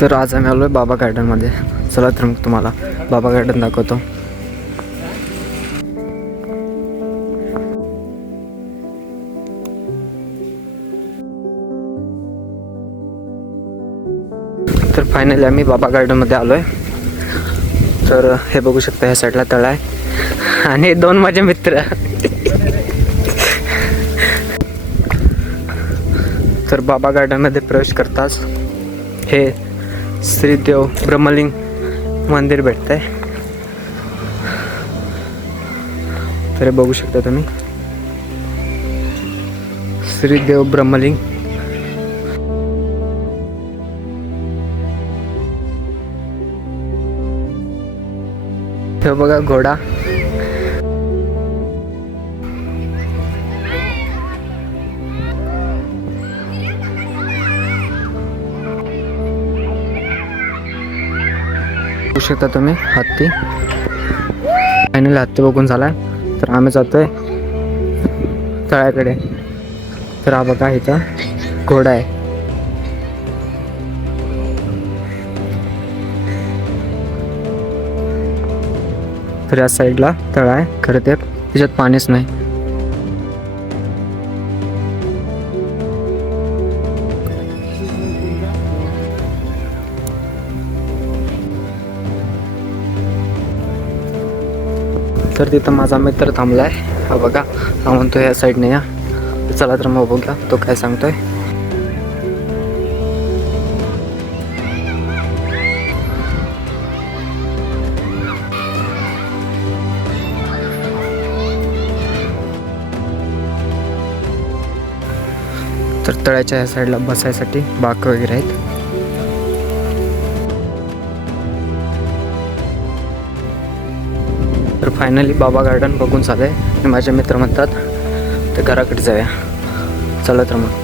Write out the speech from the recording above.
तर आज आम्ही आलो आहे बाबा गार्डनमध्ये. चला तर मग तुम्हाला बाबा गार्डन दाखवतो. तर फायनली आम्ही बाबा गार्डनमध्ये आलो आहे. तर हे बघू शकता, ह्या साईडला तळ आहे आणि दोन माझे मित्र. तर बाबा गार्डनमध्ये प्रवेश करताच हे श्रीदेव ब्रह्मलिंग मंदिर भेटतंय. तर हे बघू शकता तुम्ही, श्रीदेव ब्रह्मलिंग. हे बघा घोडा. बघू शकता तुम्ही हत्ती. फायनली हत्ती बघून झालाय. तर आम्ही जातोय तळ्याकडे. तर हा बघा इथं घोडा आहे. तर या साईडला तळ आहे. खरं तर त्याच्यात पाणीच नाही. तर तिथं माझा मित्र थांबलाय. हा बघा, हा म्हणतो या साईडने या. चला तर मग बघूया तो काय सांगतोय. तर तळ्याच्या या साईडला बसायसाठी बाक वगैरे आहेत. तर फायनली बाबा गार्डन बघून झालंय आणि माझे मित्र म्हणतात तर घराकडे जाऊया. चला तर मग.